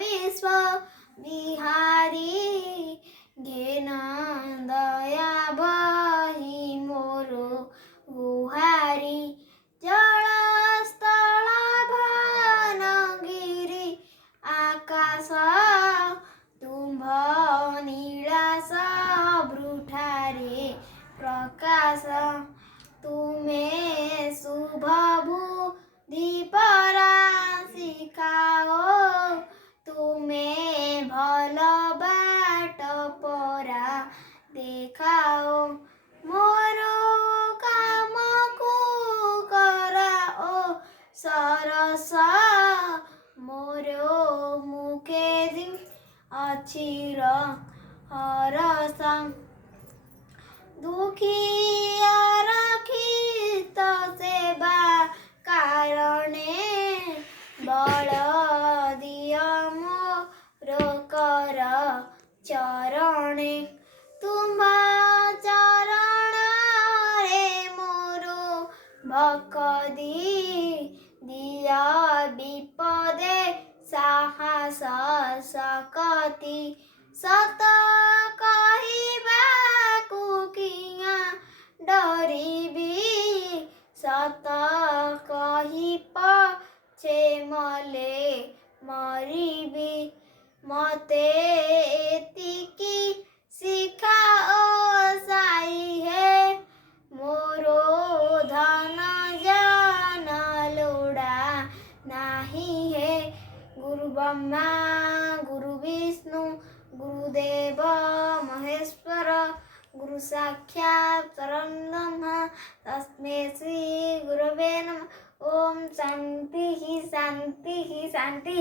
विश्व बिहारी घेन दया बही मोरो गुहारी जल स्थल भन गिरी आकाश तुम्भ नीलास ब्रुठारे प्रकाश तुमे शुभ बुद्धि परा शिखाओ तुमे भल बाट परा देखाओ मोर काम को कराओ सरस मोर मुखे अचिर हरस दुखिया रखित सेवा कारणे बल दिय मोर कर चरणे तुम चरण रे मोरो भक्ति दिया विपदे साहस सकति सत कहिबाकु किया डरिबी सत कहि पछे मले मरिबी मते एतिकी शिखाओ साई है मोरो धन जन लोड़ा नाही है गुरु ब्रह्मा गुरु विष्णु गुरुदेव महेश्वर गुरु साक्षात् परब्रह्म तस्मै श्री गुरवे नमः ओम शांति शांति शांति